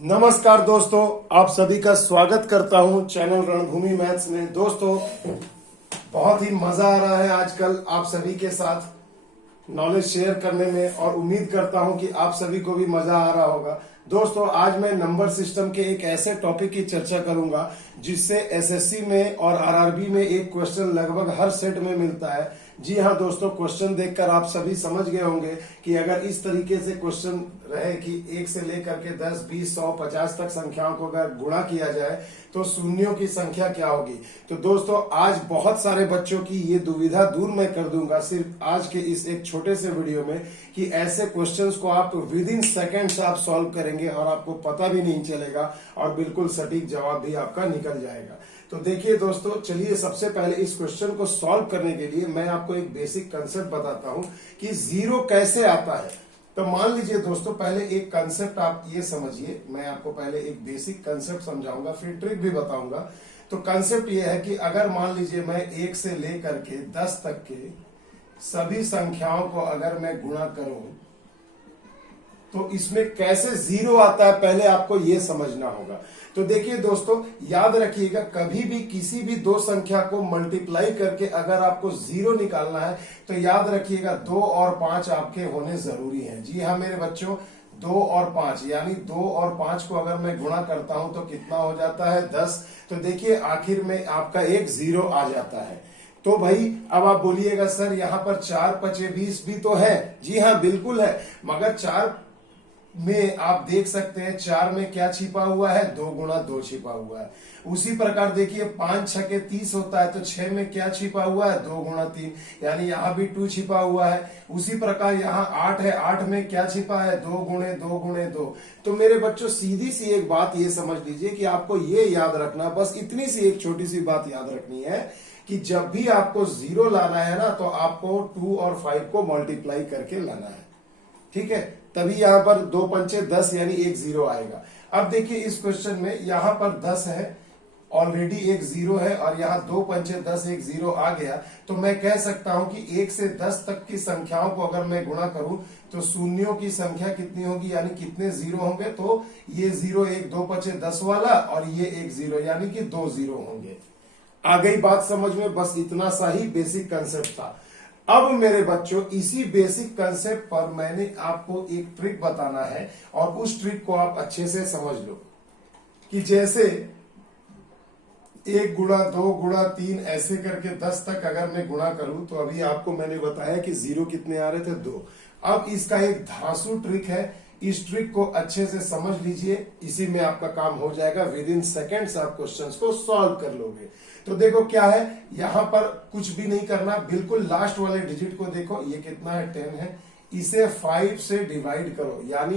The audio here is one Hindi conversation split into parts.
नमस्कार दोस्तों, आप सभी का स्वागत करता हूं चैनल रणभूमि मैथ्स में। दोस्तों, बहुत ही मजा आ रहा है आजकल आप सभी के साथ नॉलेज शेयर करने में और उम्मीद करता हूं कि आप सभी को भी मजा आ रहा होगा। दोस्तों, आज मैं नंबर सिस्टम के एक ऐसे टॉपिक की चर्चा करूंगा जिससे एसएससी में और आरआरबी में एक क्वेश्चन लगभग हर सेट में मिलता है। जी हाँ दोस्तों, क्वेश्चन देखकर आप सभी समझ गए होंगे कि अगर इस तरीके से क्वेश्चन रहे कि 1 से लेकर के 10, 20, 100, 50 तक संख्याओं को अगर गुणा किया जाए तो शून्यों की संख्या क्या होगी। तो दोस्तों, आज बहुत सारे बच्चों की ये दुविधा दूर मैं कर दूंगा सिर्फ आज के इस एक छोटे से वीडियो में कि ऐसे क्वेश्चंस को आप विद इन सेकेंड्स आप सॉल्व करेंगे और आपको पता भी नहीं चलेगा और बिल्कुल सटीक जवाब भी आपका निकल जाएगा। तो देखिए दोस्तों, चलिए सबसे पहले इस क्वेश्चन को सॉल्व करने के लिए मैं आपको एक बेसिक कंसेप्ट बताता हूं कि जीरो कैसे आता है। तो मान लीजिए दोस्तों, पहले एक कंसेप्ट आप ये समझिए। मैं आपको पहले एक बेसिक कंसेप्ट समझाऊंगा, फिर ट्रिक भी बताऊंगा। तो कंसेप्ट ये है कि अगर मान लीजिए मैं 1 से लेकर के 10 तक के सभी संख्याओं को अगर मैं गुणा करूं तो इसमें कैसे जीरो आता है, पहले आपको ये समझना होगा। तो देखिए दोस्तों, याद रखिएगा, कभी भी किसी भी दो संख्या को मल्टीप्लाई करके अगर आपको जीरो निकालना है तो याद रखिएगा 2 और 5 आपके होने जरूरी हैं। जी हाँ मेरे बच्चों, 2 और 5 यानी 2 और 5 को अगर मैं गुणा करता हूं तो कितना हो जाता है, 10। तो देखिए आखिर में आपका एक जीरो आ जाता है। तो भाई अब आप बोलिएगा सर यहाँ पर 4 5 20 भी तो है। जी हाँ बिल्कुल है, मगर 4 में आप देख सकते हैं 4 में क्या छिपा हुआ है, 2 गुणा 2 छिपा हुआ है। उसी प्रकार देखिए 5 6 30 होता है, तो 6 में क्या छिपा हुआ है, 2 गुणा 3 यानी यहाँ भी 2 छिपा हुआ है। उसी प्रकार यहाँ 8 है, 8 में क्या छिपा है, 2 गुणे 2 गुणे 2। तो मेरे बच्चों, सीधी सी एक बात ये समझ लीजिए कि आपको ये याद रखना, बस इतनी सी एक छोटी सी बात याद रखनी है कि जब भी आपको जीरो लाना है ना तो आपको 2 और 5 को मल्टीप्लाई करके लाना है, ठीक है। तभी यहां पर 2 पंचे 10 यानी एक जीरो आएगा। अब देखिए इस क्वेश्चन में यहां पर 10 है, ऑलरेडी एक जीरो है, और यहाँ 2 पंचे 10 एक जीरो आ गया। तो मैं कह सकता हूं कि 1 से 10 तक की संख्याओं को अगर मैं गुणा करूं तो शून्यों की संख्या कितनी होगी, यानी कितने जीरो होंगे। तो ये जीरो, 1 2 पंचे 10 वाला और ये एक जीरो, यानी कि 2 जीरो होंगे। आ गई बात समझ में, बस इतना सा ही बेसिक कंसेप्ट था। अब मेरे बच्चों, इसी बेसिक कंसेप्ट पर मैंने आपको एक ट्रिक बताना है और उस ट्रिक को आप अच्छे से समझ लो कि जैसे 1 गुणा 2 गुणा 3 ऐसे करके 10 तक अगर मैं गुणा करूं तो अभी आपको मैंने बताया कि जीरो कितने आ रहे थे, 2। अब इसका एक धांसू ट्रिक है, इस ट्रिक को अच्छे से समझ लीजिए, इसी में आपका काम हो जाएगा। विद इन सेकेंड्स आप क्वेश्चंस को सॉल्व कर लोगे। तो देखो क्या है, यहां पर कुछ भी नहीं करना, बिल्कुल लास्ट वाले डिजिट को देखो, ये कितना है, 10 है। इसे 5 से डिवाइड करो, यानी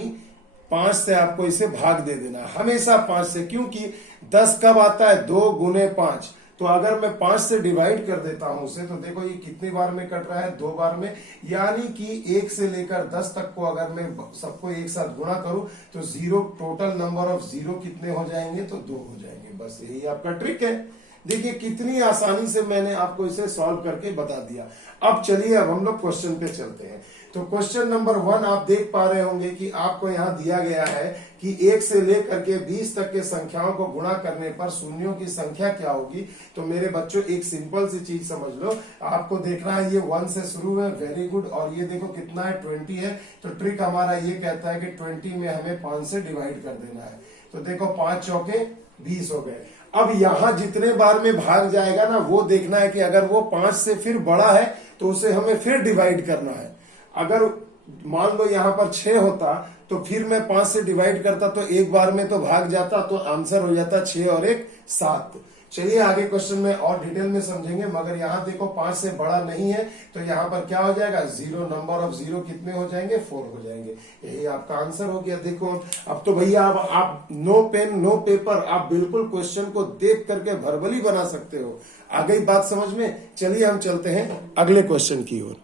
5 से आपको इसे भाग दे देना, हमेशा 5 से, क्योंकि 10 कब आता है, 2 गुने 5। तो अगर मैं 5 से डिवाइड कर देता हूं उसे, तो देखो ये कितनी बार में कट रहा है, 2 बार में। यानी कि 1 से लेकर 10 तक को अगर मैं सबको एक साथ गुणा करूं तो zero, total number of zero कितने हो जाएंगे, तो 2 हो जाएंगे। बस यही आपका ट्रिक है। देखिए कितनी आसानी से मैंने आपको इसे सॉल्व करके बता दिया। अब चलिए, अब हम लोग क्वेश्चन पे चलते हैं। तो क्वेश्चन नंबर 1 आप देख पा रहे होंगे कि आपको यहाँ दिया गया है कि 1 से लेकर के 20 तक के संख्याओं को गुणा करने पर शून्यों की संख्या क्या होगी। तो मेरे बच्चों, एक सिंपल सी चीज समझ लो, आपको देखना है ये 1 से शुरू है, वेरी गुड। और ये देखो कितना है, 20 है। तो ट्रिक हमारा ये कहता है कि 20 में हमें 5 से डिवाइड कर देना है। तो देखो 5 चौके 20 हो गए। अब यहां जितने बार में भाग जाएगा ना, वो देखना है कि अगर वो 5 से फिर बड़ा है तो उसे हमें फिर डिवाइड करना है। अगर मान लो यहां पर 6 होता तो फिर मैं 5 से डिवाइड करता तो एक बार में तो भाग जाता, तो आंसर हो जाता 6 और 1 7। चलिए आगे क्वेश्चन में और डिटेल में समझेंगे, मगर यहाँ देखो 5 से बड़ा नहीं है, तो यहाँ पर क्या हो जाएगा, जीरो, नंबर ऑफ जीरो कितने हो जाएंगे, 4 हो जाएंगे। यही आपका आंसर हो गया। देखो अब तो भैया आप नो पेन नो पेपर, आप बिल्कुल क्वेश्चन को देख करके वर्बली बना सकते हो। आ गई बात समझ में। चलिए हम चलते हैं अगले क्वेश्चन की ओर।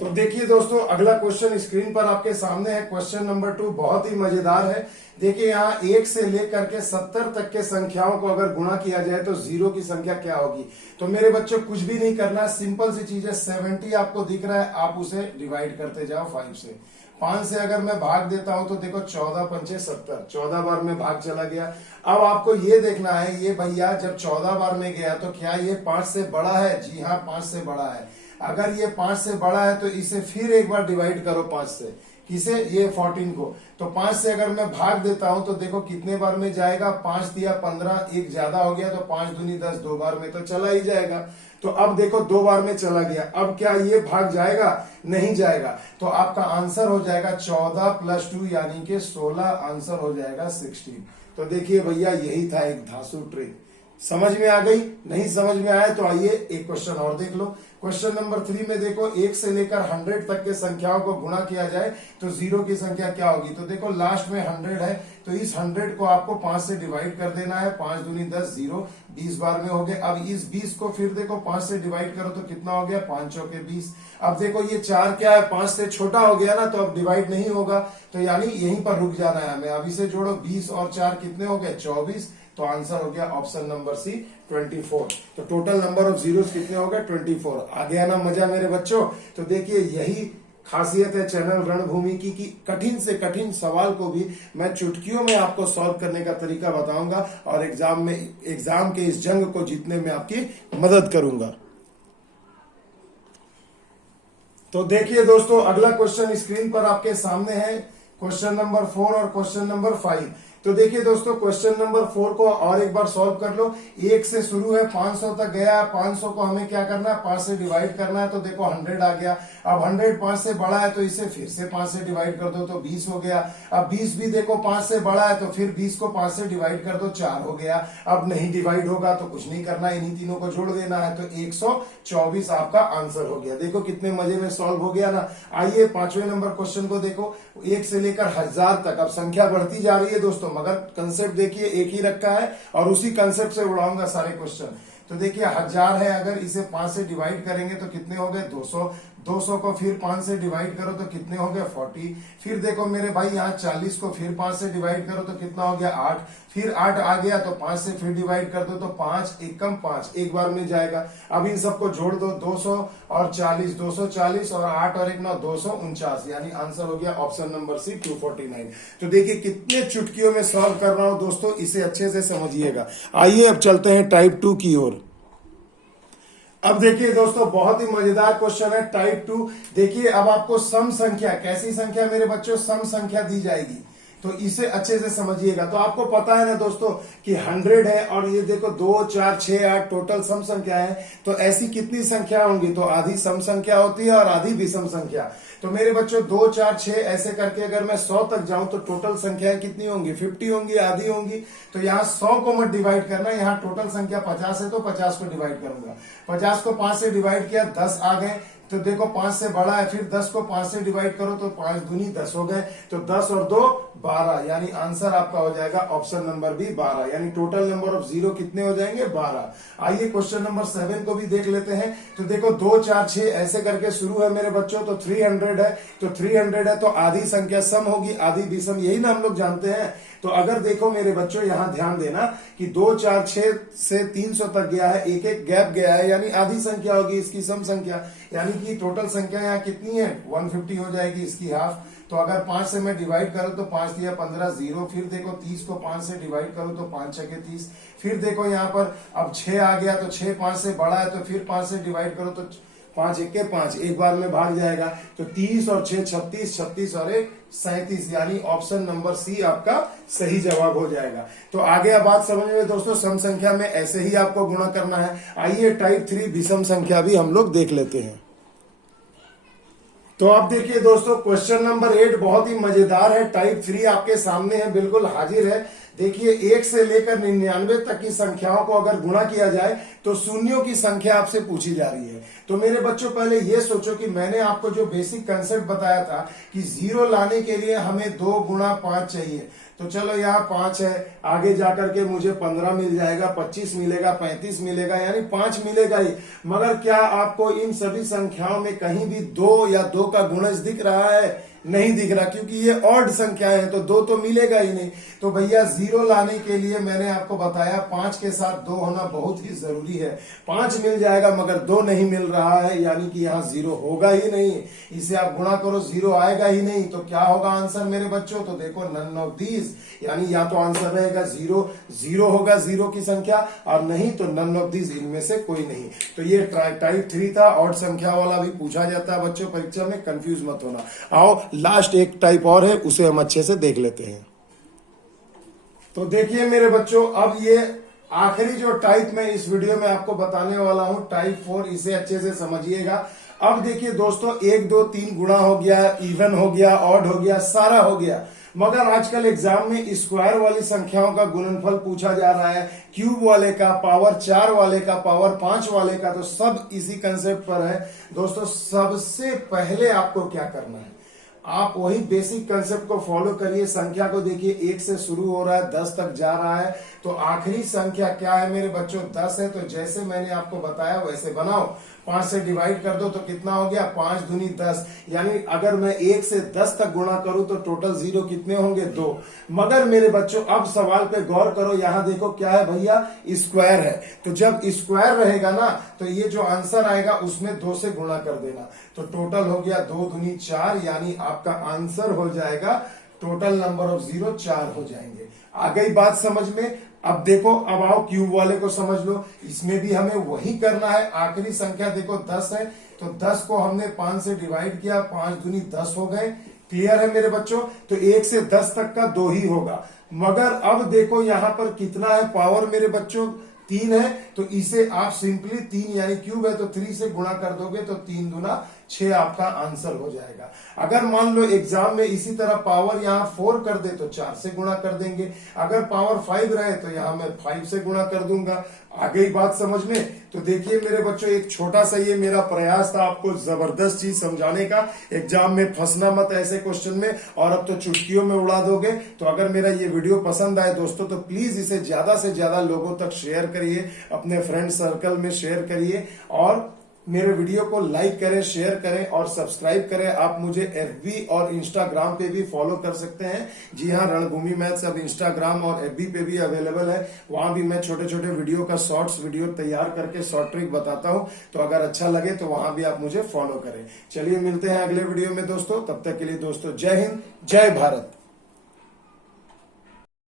तो देखिए दोस्तों, अगला क्वेश्चन स्क्रीन पर आपके सामने है। क्वेश्चन नंबर 2 बहुत ही मजेदार है। देखिए यहाँ 1 से लेकर के 70 तक के संख्याओं को अगर गुणा किया जाए तो जीरो की संख्या क्या होगी। तो मेरे बच्चों कुछ भी नहीं करना, सिंपल सी चीज है। 70 आपको दिख रहा है, आप उसे डिवाइड करते जाओ 5 से। 5 से अगर मैं भाग देता हूं तो देखो 14 पंचे 70, 14 बार में भाग चला गया। अब आपको ये देखना है ये भैया जब 14 बार में गया तो क्या ये 5 से बड़ा है? जी हाँ 5 से बड़ा है। अगर ये 5 से बड़ा है तो इसे फिर एक बार डिवाइड करो 5 से, किसे? ये 14 को। तो 5 से अगर मैं भाग देता हूं तो देखो कितने बार में जाएगा? 5 दिया 15, एक ज्यादा हो गया तो 5 दूनी 10, 2 बार में तो चला ही जाएगा। तो अब देखो 2 बार में चला गया, अब क्या ये भाग जाएगा? नहीं जाएगा। तो आपका आंसर हो जाएगा 14 + 2 यानी कि 16, आंसर हो जाएगा 16। तो देखिए भैया यही था एक धांसू ट्रिक। समझ में आ गई? नहीं समझ में आया तो आइए एक क्वेश्चन और देख लो। क्वेश्चन नंबर 3 में देखो 1 से लेकर 100 तक के संख्याओं को गुणा किया जाए तो जीरो की संख्या क्या होगी? तो देखो लास्ट में 100 है तो इस 100 को आपको 5 से डिवाइड कर देना है। 5 दूनी 10, 0, 20 बार में हो गया। अब इस 20 को फिर देखो 5 से डिवाइड करो तो कितना हो गया? 5 चौके 20। अब देखो ये 4 क्या है? 5 से छोटा हो गया ना, तो अब डिवाइड नहीं होगा, तो यानी यहीं पर रुक जाना है हमें। अब इसे जोड़ो, 20 और 4 कितने हो गए? 24। तो आंसर हो गया ऑप्शन नंबर सी 24। तो टोटल नंबर ऑफ जीरोस कितने हो गए? 24। आ गया ना मजा मेरे बच्चों? तो देखिए यही खासियत है चैनल रणभूमि की कि कठिन से कठिन सवाल को भी मैं चुटकियों में आपको सॉल्व करने का तरीका बताऊंगा और एग्जाम के इस जंग को जीतने में आपकी मदद करूंगा। तो देखिए दोस्तों अगला क्वेश्चन स्क्रीन पर आपके सामने है, क्वेश्चन नंबर 4 और क्वेश्चन नंबर 5। तो देखिए दोस्तों क्वेश्चन नंबर 4 को और एक बार सॉल्व कर लो। 1 से शुरू है, 500 तक गया। 500 को हमें क्या करना है? 5 से डिवाइड करना है। तो देखो 100 आ गया। अब 100 5 से बड़ा है तो इसे फिर से 5 से डिवाइड कर दो तो 20 हो गया। अब 20 भी देखो 5 से बड़ा है तो फिर 20 को 5 से डिवाइड कर दो, 4 हो गया। अब नहीं डिवाइड होगा तो कुछ नहीं करना, इन्हीं तीनों को जोड़ देना है। तो 124 आपका आंसर हो गया। देखो कितने मजे में सॉल्व हो गया ना। आइए 5वें नंबर क्वेश्चन को देखो। 1 से लेकर 1000 तक, अब संख्या बढ़ती जा रही है दोस्तों, मगर कंसेप्ट देखिए एक ही रखा है और उसी कंसेप्ट से उड़ाऊंगा सारे क्वेश्चन। तो देखिए 1000 है, अगर इसे 5 से डिवाइड करेंगे तो कितने हो गए? 200। 200 को फिर 5 से डिवाइड करो तो कितने हो गए? 40। फिर देखो मेरे भाई यहाँ 40 को फिर 5 से डिवाइड करो तो कितना हो गया? 8। फिर 8 आ गया तो 5 से फिर डिवाइड कर दो तो 5 एकम 5, एक बार में जाएगा। अब इन सबको जोड़ दो, 200 और 40, 240 और 8 और 1 9, 249, यानी आंसर हो गया ऑप्शन नंबर सी 249। तो देखिए कितने चुटकियों में सॉल्व कर रहा हूं दोस्तों, इसे अच्छे से समझिएगा। आइए अब चलते हैं टाइप 2 की ओर। अब देखिए दोस्तों बहुत ही मजेदार क्वेश्चन है टाइप 2। देखिए अब आपको सम संख्या, कैसी संख्या मेरे बच्चों? सम संख्या दी जाएगी, तो इसे अच्छे से समझिएगा। तो आपको पता है ना दोस्तों कि 100 है और ये देखो 2 4 6 8 टोटल सम संख्या है। तो ऐसी कितनी संख्या होंगी? तो आधी सम संख्या होती है और आधी विषम संख्या। तो मेरे बच्चों 2 4 6 ऐसे करके अगर मैं 100 तक जाऊं तो टोटल संख्याएं कितनी होंगी? 50 होंगी, आधी होंगी। तो यहाँ 100 को मत डिवाइड करना, यहाँ टोटल संख्या 50 है तो 50 को डिवाइड करूंगा। 50 को 5 से डिवाइड किया, 10 आ गए। तो देखो 5 से बड़ा है, फिर 10 को 5 से डिवाइड करो तो 5 दूनी 10 हो गए। तो 10 और 2 12, यानी आंसर आपका हो जाएगा ऑप्शन नंबर बी 12, यानी टोटल नंबर ऑफ जीरो कितने हो जाएंगे? 12। आइए क्वेश्चन नंबर 7 को भी देख लेते हैं। तो देखो 2 4 6 ऐसे करके शुरू है मेरे बच्चों। तो 300 है, तो 300 है तो आधी संख्या सम होगी, आधी विषम, यही ना हम लोग जानते हैं। तो अगर देखो मेरे बच्चों यहाँ ध्यान देना कि 2 4 6 से 300 तक गया है, एक एक गैप गया है, यानी आधी संख्या होगी इसकी सम संख्या, यानी कि टोटल संख्या यहाँ कितनी है? 150 हो जाएगी, इसकी हाफ। तो अगर 5 से मैं डिवाइड करूं तो 5 दिया 15, 0। फिर देखो 30 को 5 से डिवाइड करूं तो 5 छके 30। फिर देखो यहाँ पर अब 6 आ गया तो 6 5 से बड़ा है तो फिर 5 से डिवाइड करो तो 5 1 5, एक बार में भाग जाएगा। तो 30 और 6 36, 36 और 1 37, यानी ऑप्शन नंबर सी आपका सही जवाब हो जाएगा। तो आगे अब बात समझ में दोस्तों, सम संख्या में ऐसे ही आपको गुणा करना है। आइए टाइप 3 विषम संख्या भी हम लोग देख लेते हैं। तो अब देखिए दोस्तों क्वेश्चन नंबर 8 बहुत ही मजेदार है। टाइप 3 आपके सामने है, बिल्कुल हाजिर है। देखिए 1 से लेकर 99 तक की संख्याओं को अगर गुणा किया जाए तो शून्यों की संख्या आपसे पूछी जा रही है। तो मेरे बच्चों पहले ये सोचो कि मैंने आपको जो बेसिक कंसेप्ट बताया था कि जीरो लाने के लिए हमें 2 गुणा 5 चाहिए। तो चलो यहाँ 5 है, आगे जाकर के मुझे 15 मिल जाएगा, 25 मिलेगा, 35 मिलेगा, यानी 5 मिलेगा ही। मगर क्या आपको इन सभी संख्याओं में कहीं भी 2 या 2 का गुणज दिख रहा है? नहीं दिख रहा, क्योंकि ये ऑड संख्याएं हैं तो 2 तो मिलेगा ही नहीं। तो भैया 0 लाने के लिए मैंने आपको बताया 5 के साथ 2 होना बहुत ही जरूरी है। 5 मिल जाएगा मगर 2 नहीं मिल रहा है, यानी कि यहाँ 0 होगा ही नहीं। इसे आप गुणा करो, 0 आएगा ही नहीं, तो क्या होगा आंसर मेरे बच्चों? तो देखो नन ऑफ दीज, यानी या तो आंसर रहेगा 0, 0 होगा 0 की संख्या, और नहीं तो नन ऑफ दीज, इनमें से कोई नहीं। तो ये टाइप 3 था, ऑड संख्या वाला भी पूछा जाता है बच्चों परीक्षा में, कंफ्यूज मत होना। आओ लास्ट एक टाइप और है, उसे हम अच्छे से देख लेते हैं। तो देखिए मेरे बच्चों, अब ये आखिरी जो टाइप मैं इस वीडियो में आपको बताने वाला हूं, टाइप 4, इसे अच्छे से समझिएगा। अब देखिए दोस्तों, 1 2 3 गुणा हो गया, इवन हो गया, ऑड हो गया, सारा हो गया, मगर आजकल एग्जाम में स्क्वायर वाली संख्याओं का गुणनफल पूछा जा रहा है, क्यूब वाले का, पावर 4 वाले का, पावर 5 वाले का, तो सब इसी कंसेप्ट पर है दोस्तों। सबसे पहले आपको क्या करना है, आप वही बेसिक कंसेप्ट को फॉलो करिए। संख्या को देखिए, 1 से शुरू हो रहा है, 10 तक जा रहा है, तो आखिरी संख्या क्या है मेरे बच्चों? 10 है। तो जैसे मैंने आपको बताया वैसे बनाओ, 5 से डिवाइड कर दो तो कितना हो गया? 5 दूनी 10, यानी अगर मैं 1 से 10 तक गुणा करूं तो टोटल 0 कितने होंगे? 2। मगर मेरे बच्चों अब सवाल पे गौर करो, यहां देखो क्या है भैया? स्क्वायर है। तो जब स्क्वायर रहेगा ना, तो ये जो आंसर आएगा उसमें 2 से गुणा कर देना, तो टोटल हो गया 2 दूनी 4, यानी आपका आंसर हो जाएगा, टोटल नंबर ऑफ 0 4 हो जाएंगे। आ गई बात समझ में? अब देखो, अब आओ क्यूब वाले को समझ लो, इसमें भी हमें वही करना है। आखिरी संख्या देखो 10 है, तो 10 को हमने 5 से डिवाइड किया, 5 दूनी 10 हो गए। क्लियर है मेरे बच्चों? तो 1 से 10 तक का 2 ही होगा। मगर अब देखो यहां पर कितना है पावर मेरे बच्चों? 3 है। तो इसे आप सिंपली 3, यानी क्यूब है तो 3 से गुणा कर दोगे तो 3 दूना 6 आपका आंसर हो जाएगा। अगर मान लो एग्जाम में इसी तरह पावर यहाँ 4 कर दे तो 4 से गुणा कर देंगे, अगर पावर 5 रहे तो यहाँ मैं 5 से गुणा कर दूंगा। आ गई बात समझ में? तो देखिए मेरे बच्चों, एक छोटा सा ये मेरा प्रयास था आपको जबरदस्त चीज समझाने का। एग्जाम में फंसना मत ऐसे क्वेश्चन में, और अब तो चुटकियों में उड़ा दोगे। तो अगर मेरा ये वीडियो पसंद आए दोस्तों, तो प्लीज इसे ज्यादा से ज्यादा लोगों तक शेयर करिए, अपने फ्रेंड सर्कल में शेयर करिए, और मेरे वीडियो को लाइक करें, शेयर करें और सब्सक्राइब करें। आप मुझे एफबी और इंस्टाग्राम पे भी फॉलो कर सकते हैं। जी हाँ, रणभूमि मैथ्स अब इंस्टाग्राम और एफबी पे भी अवेलेबल है। वहां भी मैं छोटे छोटे वीडियो का शॉर्ट्स वीडियो तैयार करके शॉर्ट ट्रिक बताता हूं, तो अगर अच्छा लगे तो वहां भी आप मुझे फॉलो करें। चलिए मिलते हैं अगले वीडियो में दोस्तों, तब तक के लिए दोस्तों जय हिंद, जय भारत।